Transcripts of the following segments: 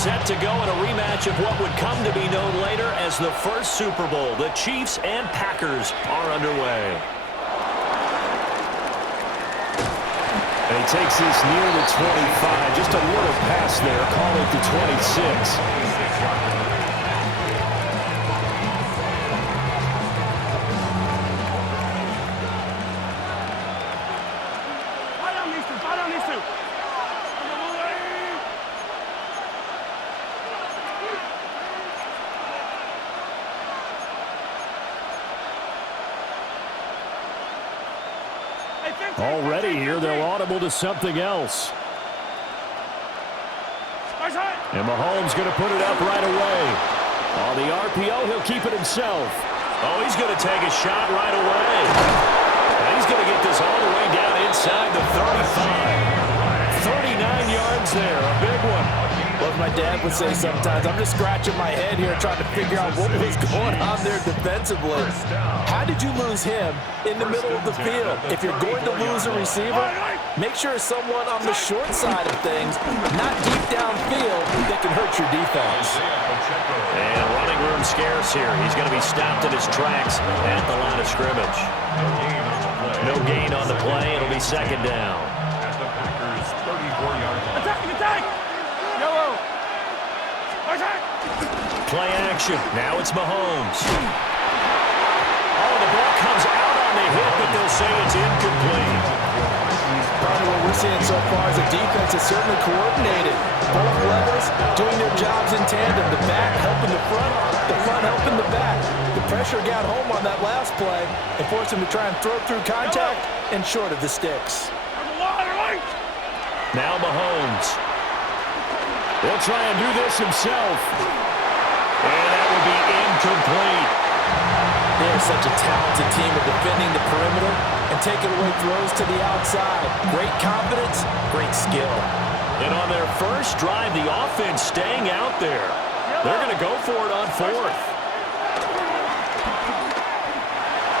set to go in a rematch of what would come to be known later as the first Super Bowl. The Chiefs and Packers are underway. And he takes this near the 25. Just a little pass there. Call it the 26. Already here, they're audible to something else. And Mahomes going to put it up right away. On the RPO, he'll keep it himself. Oh, he's going to take a shot right away. And he's going to get this all the way down inside the 35. 39 yards there, a big one. What my dad would say sometimes, I'm just scratching my head here trying to figure out what was going on there defensively. How did you lose him in the middle of the field? If you're going to lose a receiver, make sure it's someone on the short side of things, not deep downfield, that can hurt your defense. And running room scarce here. He's going to be stopped in his tracks at the line of scrimmage. No gain on the play. It'll be second down. At the Packers' 34-yard line. Attack! Yellow! Attack! Play action. Now it's Mahomes. Oh, the ball comes out on the hit, but they'll say it's incomplete. Probably what we're seeing so far is the defense is certainly coordinated. Both levels doing their jobs in tandem. The back helping the front helping the back. The pressure got home on that last play and forced him to try and throw through contact and short of the sticks. Now Mahomes. He'll try and do this himself. And that will be incomplete. They're such a talented team at defending the perimeter and taking away throws to the outside. Great confidence, great skill. And on their first drive, the offense staying out there. They're going to go for it on fourth.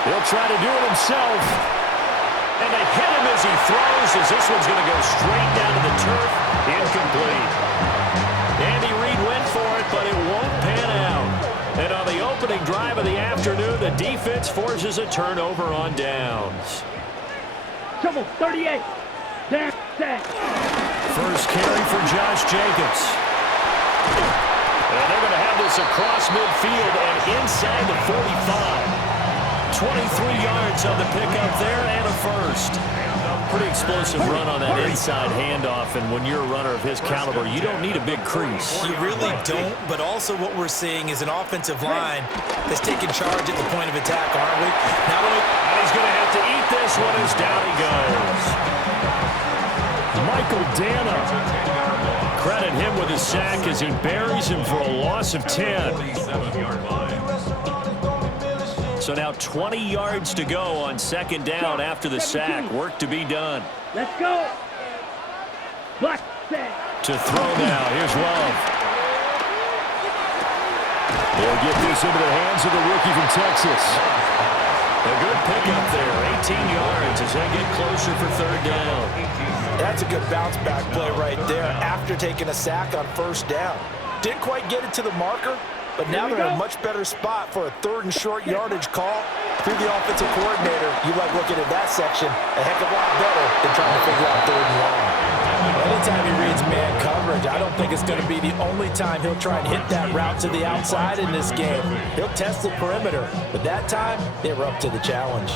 He'll try to do it himself. And they hit him as he throws, as this one's going to go straight down to the turf. Incomplete. Andy Reid went for it, but it won't pan out. And on the opening drive of the afternoon, the defense forces a turnover on downs. Trouble, 38. Down, set. First carry for Josh Jacobs. And they're going to have this across midfield and inside the 45. 23 yards on the pickup there and a first. Pretty explosive run on that inside handoff, and when you're a runner of his caliber, you don't need a big crease. You really don't, but also what we're seeing is an offensive line that's taking charge at the point of attack, aren't we? Not only and he's going to have to eat this one as down he goes. Michael Dana. Credit him with a sack as he buries him for a loss of 10. So now 20 yards to go on second down after the sack. Work to be done. Let's go. Black set. To throw now. Here's Love. They'll get this into the hands of the rookie from Texas. A good pickup there. 18 yards as they get closer for third down. that's a good bounce back play right there after taking a sack on first down. Didn't quite get it to the marker, but now they're in a much better spot for a third and short yardage call. Through the offensive coordinator, you like looking at that section a heck of a lot better than trying to figure out third and long. Anytime he reads man coverage, I don't think it's going to be the only time he'll try and hit that route to the outside in this game. He'll test the perimeter, but that time they were up to the challenge.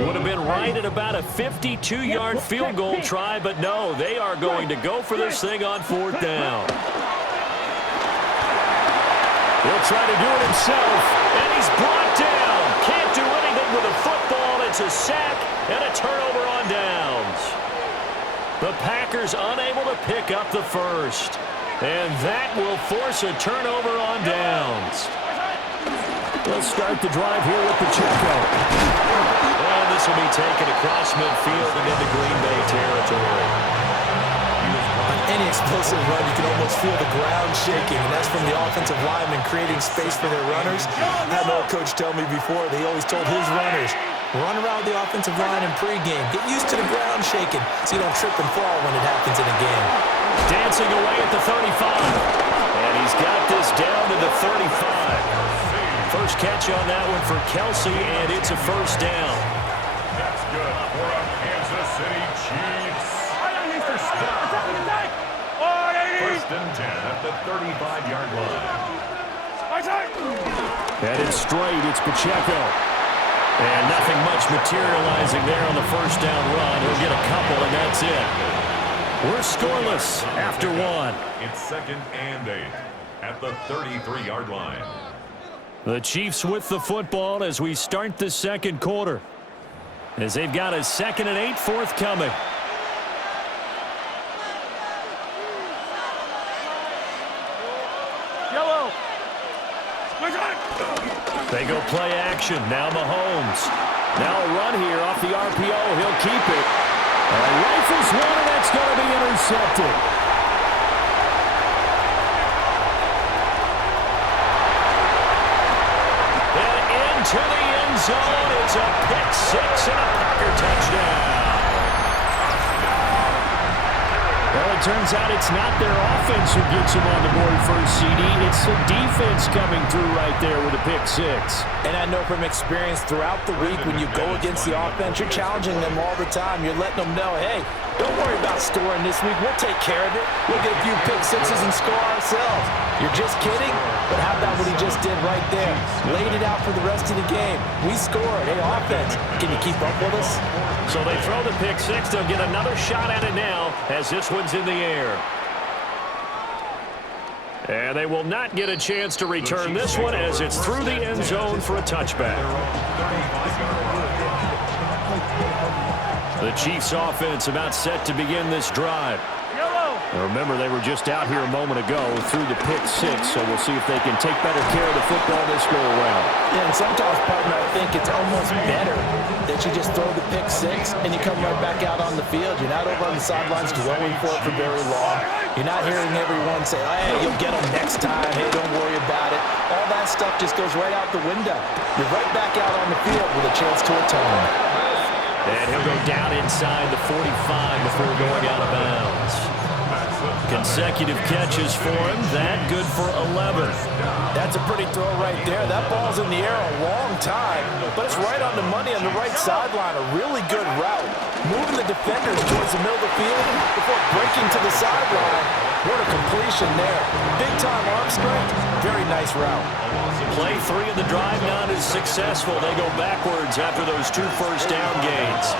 Would have been right at about a 52-yard field goal try, but no, they are going to go for this thing on fourth down. He'll try to do it himself, and he's brought down. Can't do anything with a football. It's a sack and a turnover on downs. The Packers unable to pick up the first, and that will force a turnover on downs. They'll start the drive here with Pacheco. And this will be taken across midfield and into Green Bay territory. On any explosive run, you can almost feel the ground shaking, and that's from the offensive linemen creating space for their runners. I had an old coach tell me before that he always told his runners, run around the offensive line in pregame. Get used to the ground shaking so you don't trip and fall when it happens in a game. Dancing away at the 35. And he's got this down to the 35. First catch on that one for Kelsey, and it's a first down. That's good for a Kansas City Chiefs. First and 10 at the 35-yard line. Headed straight, it's Pacheco. And nothing much materializing there on the first down run. He'll get a couple, and that's it. We're scoreless after one. It's 2nd and 8 at the 33-yard line. The Chiefs with the football as we start the second quarter, as they've got a 2nd and 8 forthcoming. Yellow. They go play action. Now Mahomes. Now a run here off the RPO. He'll keep it. Rifles one, and that's going to be intercepted. And into the end zone. It's a pick six and a Packer touchdown. Well, it turns out it's not their offense who gets them on the board first, CD. It's the defense coming through right there with a pick six. And I know from experience throughout the week when you go against the offense, you're challenging them all the time. You're letting them know, hey, don't worry about scoring this week. We'll take care of it. We'll get a few pick sixes and score ourselves. You're just kidding? But how about what he just did right there? Laid it out for the rest of the game. We scored. Hey, offense, can you keep up with us? So they throw the pick six. They'll get another shot at it now as this one's in the air. And they will not get a chance to return this one as it's through the end zone for a touchback. The Chiefs offense about set to begin this drive. Remember, they were just out here a moment ago through the pick six, so we'll see if they can take better care of the football this go-around. Yeah, and sometimes, partner, I think it's almost better that you just throw the pick six and you come right back out on the field. You're not over on the sidelines dwelling for it for very long. You're not hearing everyone say, hey, you'll get them next time. Hey, don't worry about it. All that stuff just goes right out the window. You're right back out on the field with a chance to atone. And he'll go down inside the 45 before going out of bounds. Consecutive catches for him. That good for 11. That's a pretty throw right there. That ball's in the air a long time, but it's right on the money on the right sideline. A really good route. Moving the defenders towards the middle of the field before breaking to the sideline. What a completion there. Big-time arm strength. Very nice route. Play 3 of the drive not as successful. They go backwards after those 2 first down gains.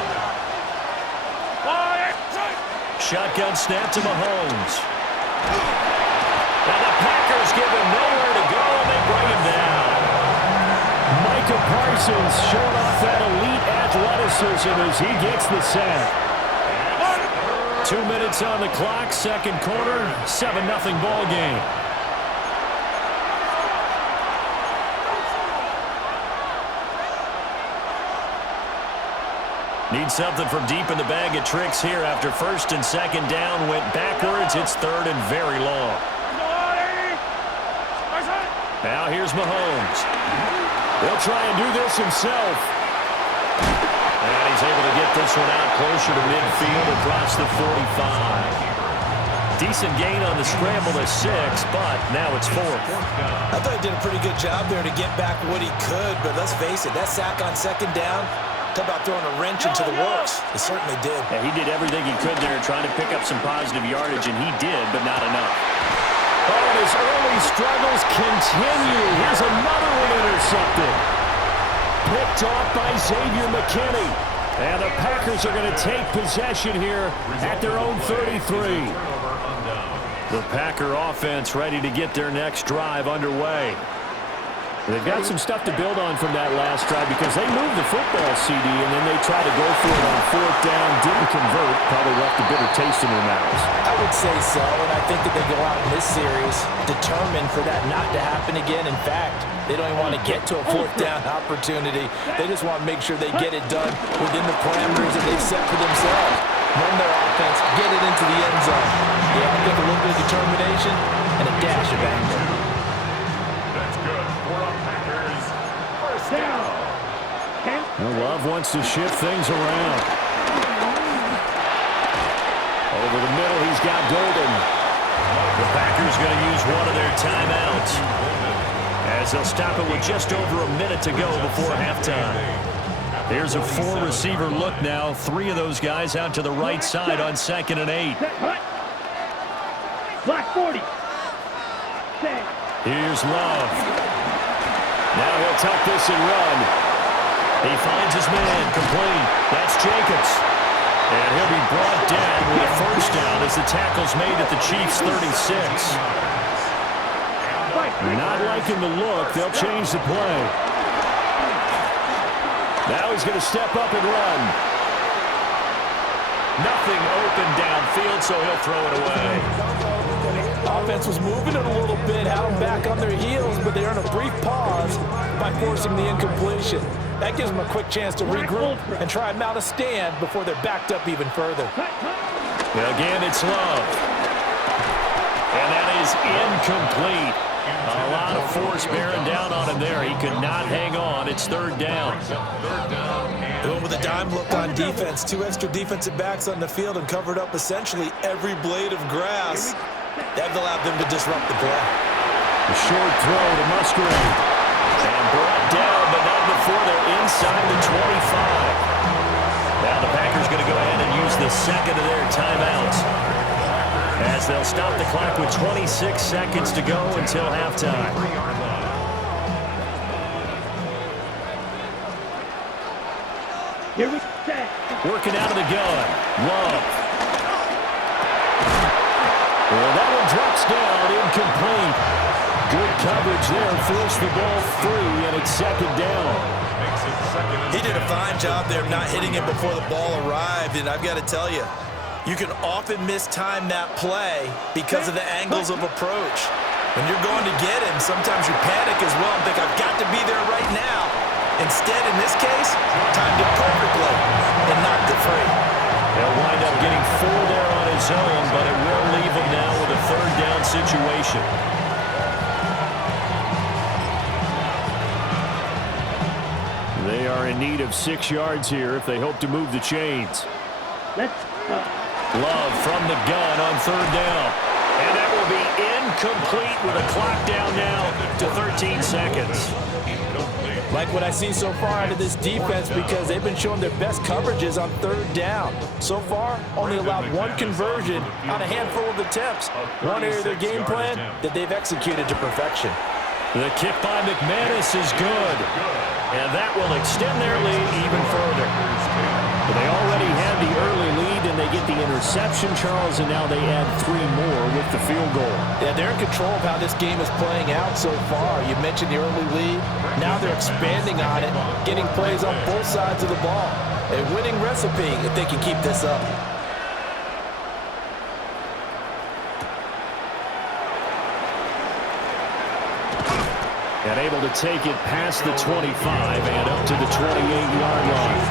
Shotgun snap to Mahomes. And the Packers give him nowhere to go, and they bring him down. Micah Parsons showing off that elite athleticism as he gets the sack. 2 minutes on the clock, second quarter, 7-0 ball game. Need something from deep in the bag of tricks here after first and second down went backwards. It's third and very long. Now here's Mahomes. He'll try and do this himself. And he's able to get this one out closer to midfield across the 45. Decent gain on the scramble to 6, but now it's 4th. I thought he did a pretty good job there to get back what he could, but let's face it, that sack on second down, talk about throwing a wrench into the works. It certainly did. Yeah, he did everything he could there trying to pick up some positive yardage, and he did, but not enough. Oh, and his early struggles continue. Here's another one intercepted. Picked off by Xavier McKinney. And the Packers are going to take possession here at their own 33. The Packer offense ready to get their next drive underway. They've got some stuff to build on from that last drive because they moved the football, CD, and then they tried to go for it on 4th down, didn't convert, probably left a bitter taste in their mouths. I would say so, and I think that they go out in this series determined for that not to happen again. In fact, they don't even want to get to a 4th down opportunity. They just want to make sure they get it done within the parameters that they've set for themselves. Run their offense, get it into the end zone. Yeah, I think a little bit of determination and a dash of anger. Well, Love wants to shift things around. Over the middle, he's got Golden. is going to use one of their timeouts, as they'll stop it with just over a minute to go before halftime. Here's a four-receiver look now. Three of those guys out to the right side on 2nd and 8. Black 40. Here's Love. Now he'll tuck this and run. He finds his man, complete. That's Jacobs. And he'll be brought down with a first down as the tackle's made at the Chiefs' 36. Not liking the look. They'll change the play. Now he's going to step up and run. Nothing open downfield, so he'll throw it away. Offense was moving it a little bit, had them back on their heels, but they earned a brief pause by forcing the incompletion. That gives them a quick chance to regroup and try and mount a stand before they're backed up even further. Again, it's Love. And that is incomplete. A lot of force bearing down on him there. He could not hang on. It's 3rd down. Going with a dime look on defense. 2 extra defensive backs on the field and covered up essentially every blade of grass. That allowed them to disrupt the play. A short throw to Musgrave. And brought down, but not before they're inside the 25. Now the Packers going to go ahead and use the second of their timeouts, as they'll stop the clock with 26 seconds to go until halftime. Here we go. Working out of the gun. Love. Well, that one drops down, incomplete. Good coverage there, forced the ball free, and it's 2nd down. He did a fine job there of not hitting it before the ball arrived, and I've got to tell you, you can often mistime that play because of the angles of approach. When you're going to get him, sometimes you panic as well and think, I've got to be there right now. Instead, in this case, timed it perfectly and knocked it free. He'll wind up getting 4 there on his own, but it will leave him now with a 3rd down situation. They are in need of 6 yards here if they hope to move the chains. Love from the gun on 3rd down. And that will be incomplete with a clock down now to 13 seconds. Like what I see so far out of this defense, because they've been showing their best coverages on 3rd down. So far, only allowed 1 conversion on a handful of attempts. One area of their game plan that they've executed to perfection. The kick by McManus is good. And that will extend their lead even further. But they already had the early lead, and they get the interception, Charles, and now they add 3 more with the field goal. Yeah, they're in control of how this game is playing out so far. You mentioned the early lead. Now they're expanding on it, getting plays on both sides of the ball. A winning recipe if they can keep this up. And able to take it past the 25 and up to the 28-yard line.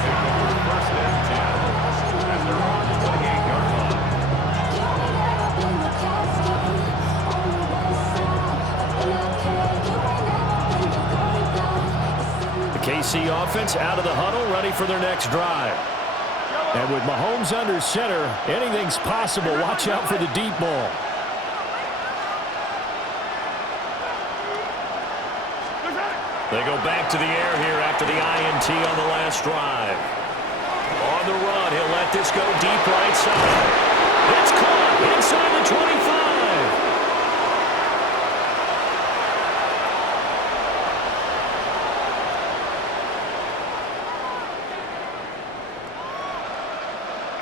KC offense out of the huddle, ready for their next drive. And with Mahomes under center, anything's possible. Watch out for the deep ball. They go back to the air here after the INT on the last drive. On the run, he'll let this go deep right side. It's caught inside the 25.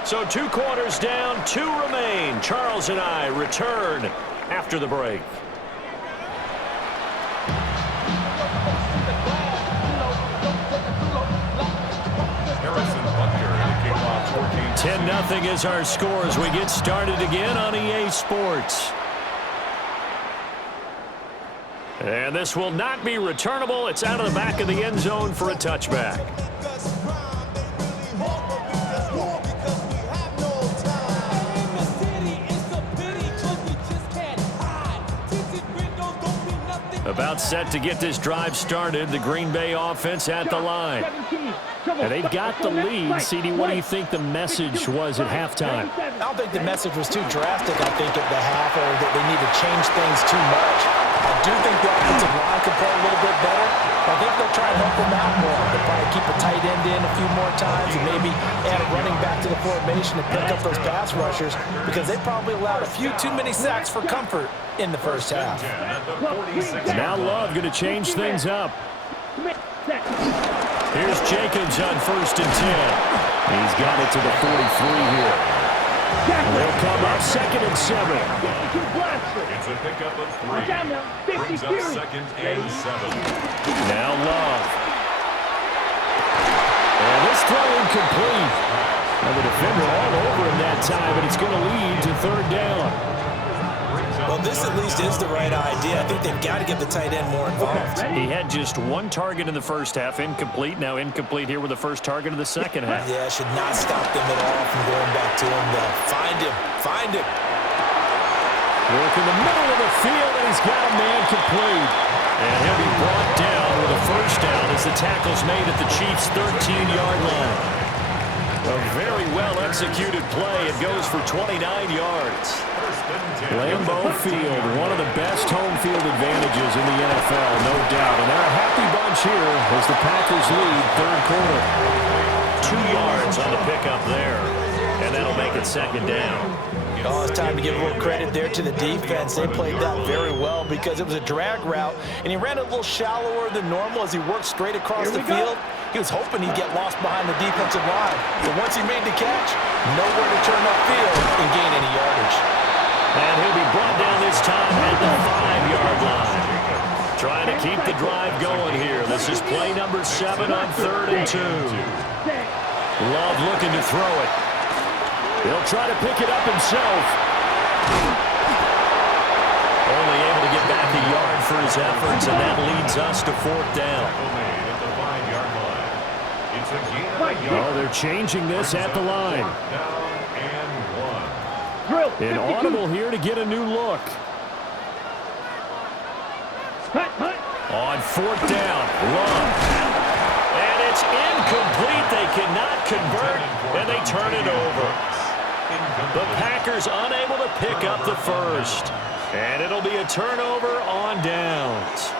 So 2 quarters down, 2 remain. Charles and I return after the break. Harrison Butker, the kickoff, 14. 10-0 is our score as we get started again on EA Sports. And this will not be returnable. It's out of the back of the end zone for a touchback. About set to get this drive started. The Green Bay offense at the line. And they've got the lead. CD, what do you think the message was at halftime? I don't think the message was too drastic, I think, at the half, or they need to change things too much. I do think the offensive line can play a little bit better. I think they'll try and help them out more. They'll probably keep a tight end in a few more times and maybe add a running back to the formation to pick up those pass rushers because they probably allowed a few too many sacks for comfort in the first half. Now Love going to change things up. Here's Jacobs on 1st and 10. He's got it to the 43 here. They'll come up 2nd and 7. It's a pickup of 3. Brings up 2nd and 7. Now Love. And this throw incomplete. Now the defender all over him that time, but it's going to lead to 3rd down. Well, this at least is the right idea. I think they've got to get the tight end more involved. He had just 1 target in the first half, incomplete. Now incomplete here with the first target of the second half. Yeah, should not stop them at all from going back to him, though. Find him. Find him. Work in the middle of the field, and he's got a man complete. And he'll be brought down with a first down as the tackle's made at the Chiefs' 13-yard line. A very well-executed play. It goes for 29 yards. Lambeau Field, one of the best home field advantages in the NFL, no doubt. And they're a happy bunch here as the Packers lead 3rd quarter. 2 yards on the pickup there, and that'll make it 2nd down. Oh, it's time to give a little credit there to the defense. They played that very well because it was a drag route, and he ran a little shallower than normal as he worked straight across the field. He was hoping he'd get lost behind the defensive line. But once he made the catch, nowhere to turn upfield and gain any yardage. And he'll be brought down this time at the 5-yard line. Trying to keep the drive going here. This is play number 7 on 3rd and 2. Love looking to throw it. He'll try to pick it up himself. Only able to get back a yard for his efforts, and that leads us to 4th down. Oh, they're changing this at the line. An audible here to get a new look. On 4th down, Love. And it's incomplete. They cannot convert, and they turn it over. The Packers unable to pick up the first. And it'll be a turnover on downs.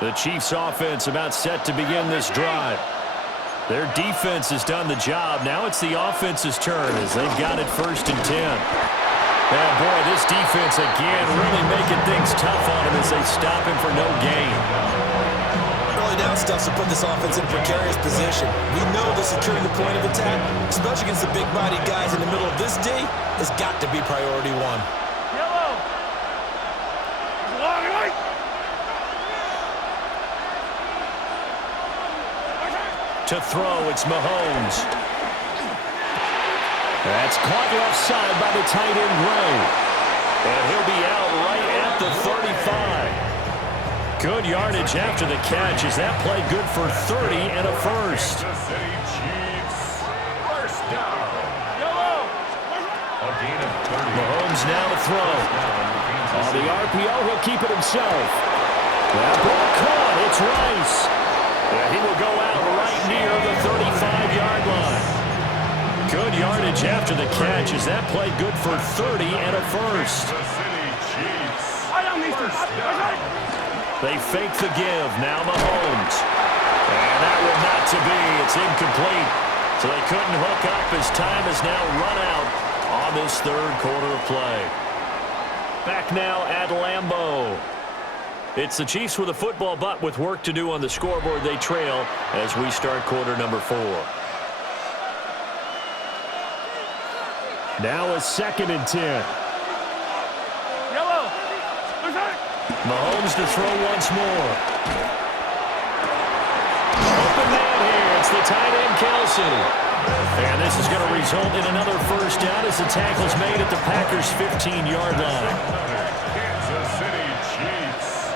The Chiefs offense about set to begin this drive. Their defense has done the job. Now it's the offense's turn as they've got it 1st and 10. And boy, this defense again really making things tough on him as they stop him for no gain. Early down stuff to put this offense in a precarious position. We know that securing the point of attack, especially against the big-bodied guys in the middle of this D, has got to be priority 1. To throw, it's Mahomes. That's caught left side by the tight end, Gray. And he'll be out right at the 35. Good yardage after the catch. Is that play good for 30 and a first? Mahomes now to throw. On the RPO, he'll keep it himself. That ball caught. It's Rice. Yeah, he will go out right near the 35-yard line. Good yardage after the catch. Is that play good for 30 and a first? They fake the give. Now Mahomes. And that will not to be. It's incomplete. So they couldn't hook up as time has now run out on this 3rd quarter of play. Back now at Lambeau. It's the Chiefs with a football, but with work to do on the scoreboard, they trail as we start quarter number 4. Now a 2nd and 10. Mahomes to throw once more. Open man here. It's the tight end, Kelsey. And this is going to result in another first down as the tackle's made at the Packers' 15-yard line. Kansas City Chiefs.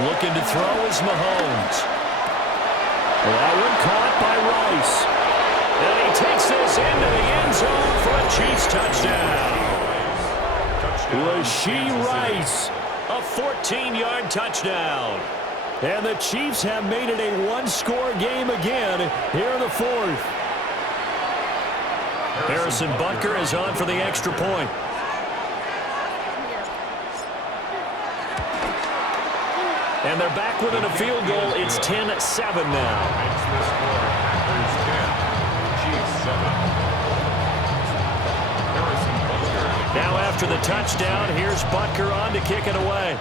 Looking to throw is Mahomes. That one caught by Rice. And he takes this into the end zone for a Chiefs touchdown. Rashee Rice. A 14-yard touchdown. And the Chiefs have made it a one-score game again here in the fourth. Harrison Butker is on for the extra point. And they're back within a field goal. It's 10-7 now. Now after the touchdown, here's Butker on to kick it away.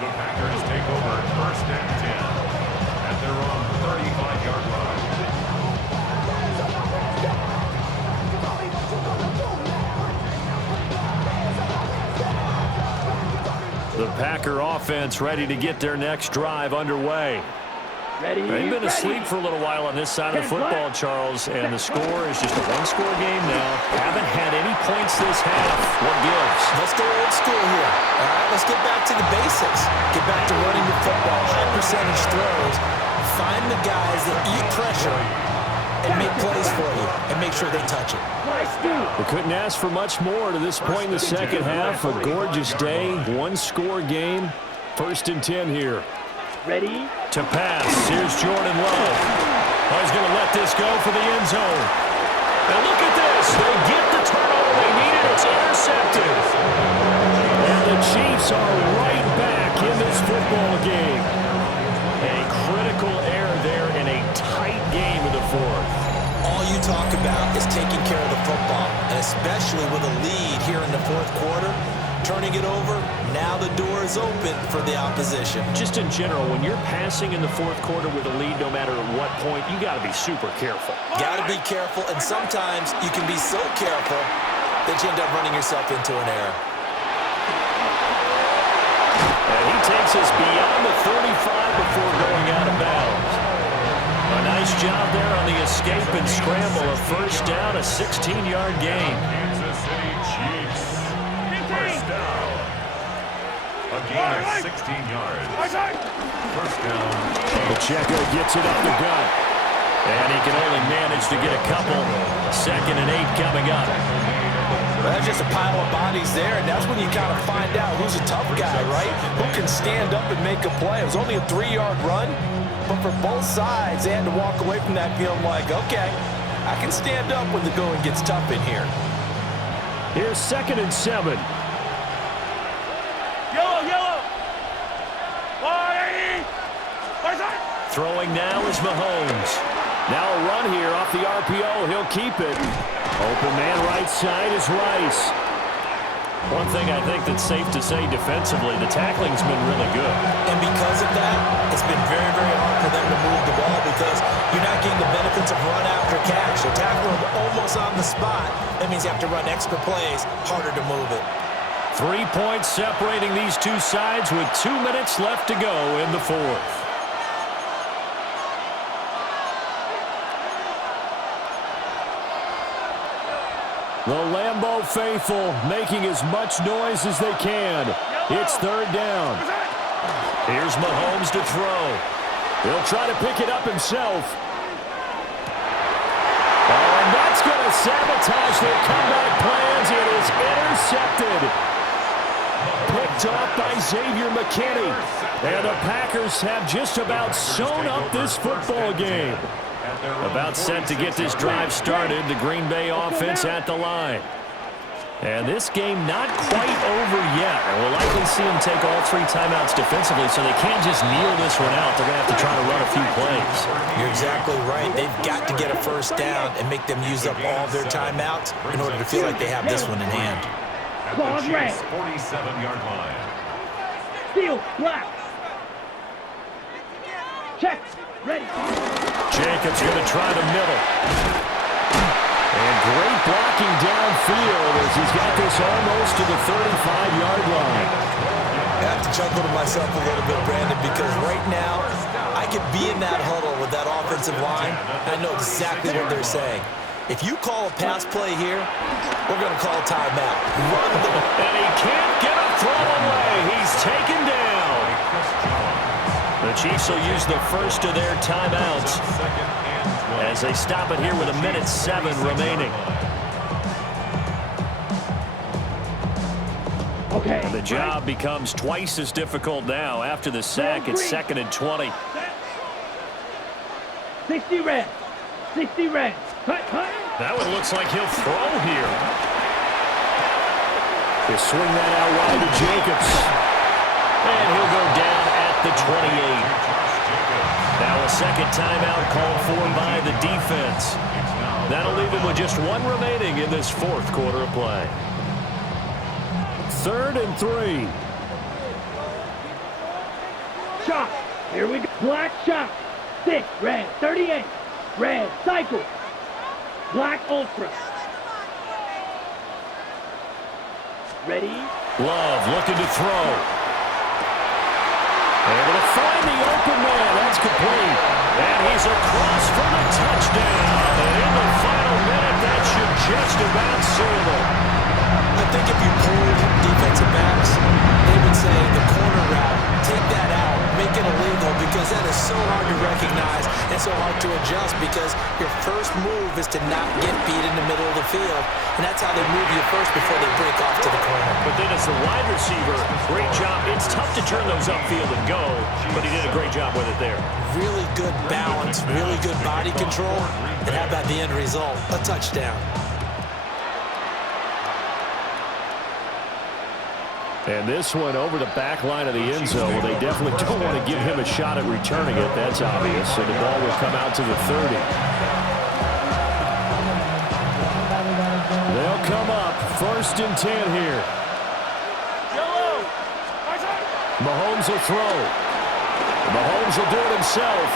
The Packers take over first and 10 at their own 35-yard line. The Packer offense ready to get their next drive underway. Ready? They've been asleep for a little while on this side of the football, Charles, and the score is just a one-score game now. Haven't had any points this half. What gives? Let's go old school here. All right, let's get back to the basics. Get back to running the football, high percentage throws. Find the guys that eat pressure and make plays for you and make sure they touch it. We couldn't ask for much more to this point in the second half. A gorgeous day, one-score game. First and 10 here. Ready? To pass. Here's Jordan Love. Oh, he's going to let this go for the end zone. And look at this. They get the turnover they needed. It's intercepted. And the Chiefs are right back in this football game. A critical error there in a tight game in the fourth. All you talk about is taking care of the football, and especially with a lead here in the fourth quarter, turning it over, now the door is open for the opposition. Just in general, when you're passing in the fourth quarter with a lead, no matter at what point, you got to be super careful. Got to be careful, and sometimes you can be so careful that you end up running yourself into an error. And he takes us beyond the 35 before going out of bounds. A nice job there on the escape and scramble. A first down, a 16-yard gain. Kansas City Chiefs. First down. A gain of 16 yards. First down. Pacheco gets it up the gut. And he can only manage to get a couple. 2nd and 8 coming up. Well, that's just a pile of bodies there, and that's when you kind of find out who's a tough guy, right? Who can stand up and make a play. It was only a 3-yard run, but for both sides, they had to walk away from that feeling like, okay, I can stand up when the going gets tough in here. Here's 2nd and 7. Throwing now is Mahomes. Now a run here off the RPO. He'll keep it. Open man right side is Rice. One thing I think that's safe to say defensively, the tackling's been really good. And because of that, it's been very, very hard for them to move the ball because you're not getting the benefits of run after catch. They're tackling almost on the spot. That means you have to run extra plays, harder to move it. 3 points separating these two sides with 2 minutes left to go in the fourth. The Lambeau faithful making as much noise as they can. It's 3rd down. Here's Mahomes to throw. He'll try to pick it up himself. Oh, and that's going to sabotage their comeback plans. It is intercepted. Picked off by Xavier McKinney. And the Packers have just about sewn up this football game. About set to get this drive started. The Green Bay offense at the line. And this game not quite over yet. And we'll likely see them take all 3 timeouts defensively, so they can't just kneel this one out. They're going to have to try to run a few plays. You're exactly right. They've got to get a first down and make them use up all of their timeouts in order to feel like they have this one in hand. At the Chiefs' 47-yard line. Steal, black. Check, ready. Jacobs going to try the middle. And great blocking downfield as he's got this almost to the 35-yard line. I have to chuckle to myself a little bit, Brandon, because right now I could be in that huddle with that offensive line. I know exactly what they're saying. If you call a pass play here, we're going to call a timeout. Run the ball. And he can't get a throw away. He's taken down. The Chiefs will use the first of their timeouts as they stop it here with 1:07 remaining. Okay. And the job becomes twice as difficult now. After the sack, it's 2nd and 20. 60 red. 60 red. Cut, cut. That one looks like he'll throw here. They swing that out wide to Jacobs. And he'll go down at the 28. Now a second timeout called for by the defense. That'll leave him with just one remaining in this fourth quarter of play. 3rd and 3. Shot. Here we go. Black shot. 6 red. 38. Red. Cycle. Black ultra. Ready? Love looking to throw. Able to find the open man. That's complete. And he's across for the touchdown. And in the final minute, that should just about seal it. I think if you pulled defensive backs, they would say the corner route, take that out, make it illegal, because that is so hard to recognize and so hard to adjust, because your first move is to not get beat in the middle of the field, and that's how they move you first before they break off to the corner. But then as the wide receiver, great job. It's tough to turn those upfield and go, but he did a great job with it there. Really good balance, really good body control, and how about the end result? A touchdown. And this one over the back line of the end zone. Well, they definitely don't want to give him a shot at returning it. That's obvious. So the ball will come out to the 30. They'll come up 1st and 10 here. Mahomes will throw. Mahomes will do it himself.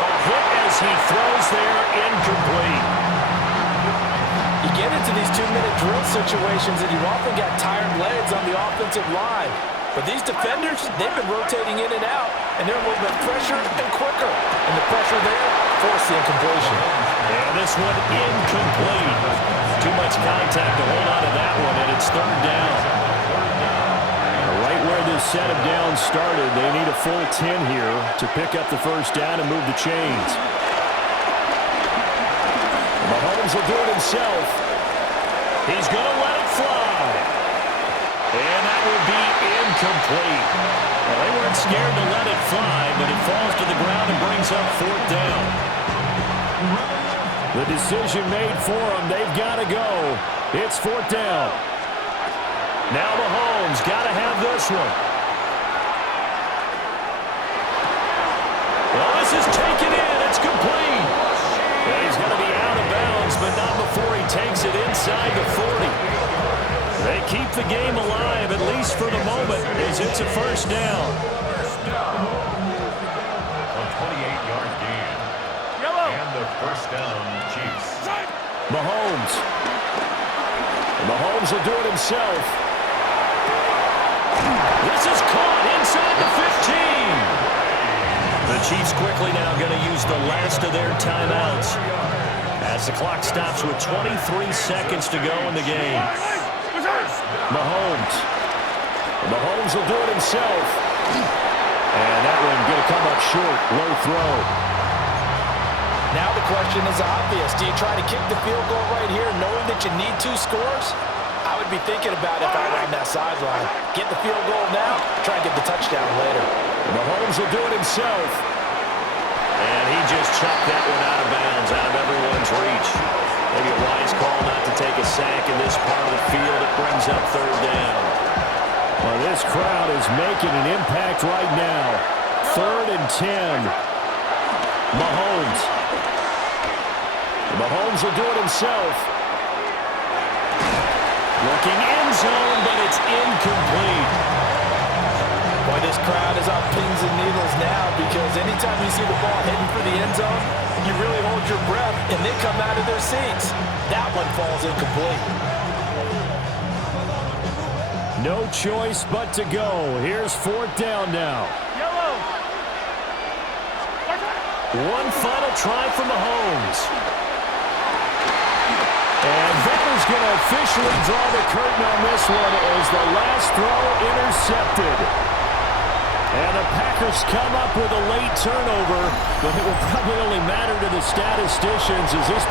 A hit as he throws there, incomplete. You get into these 2-minute drill situations and you often got tired legs on the offensive line. But these defenders, they've been rotating in and out, and they're a little bit fresher and quicker. And the pressure there forced the incompletion. And this one incomplete. Too much contact to hold on to that one, and it's 3rd down. Right where this set of downs started, they need a full 10 here to pick up the first down and move the chains. Mahomes will do it himself. He's going to let it fly. And that would be incomplete. Well, they weren't scared to let it fly, but it falls to the ground and brings up 4th down. The decision made for them. They've got to go. It's 4th down. Now Mahomes got to have this one. Well, this is taken in. It's complete. Well, he's going to be out of bounds, but not before he takes it inside the 40. They keep the game alive, at least for the moment, as it's a 1st down. A 28-yard gain. And the 1st down, Chiefs. Mahomes. Mahomes will do it himself. This is caught inside the 15. The Chiefs quickly now going to use the last of their timeouts as the clock stops with 23 seconds to go in the game. Mahomes. Mahomes will do it himself. And that one going to come up short. Low throw. Now the question is obvious. Do you try to kick the field goal right here knowing that you need 2 scores? I would be thinking about it if I were on that sideline. Get the field goal now, try and get the touchdown later. Mahomes will do it himself. And he just chucked that one out of bounds, out of everyone's reach. Maybe a wise call not to take a sack in this part of the field. It brings up 3rd down. Well, this crowd is making an impact right now. 3rd and 10. Mahomes. Mahomes will do it himself. Looking end zone, but it's incomplete. Boy, this crowd is on pins and needles now, because anytime you see the ball heading for the end zone, you really hold your breath, and they come out of their seats. That one falls incomplete. No choice but to go. Here's 4th down now. One final try for Mahomes. And that is going to officially draw the curtain on this one as the last throw intercepted. And the Packers come up with a late turnover, but it will probably only matter to the statisticians as this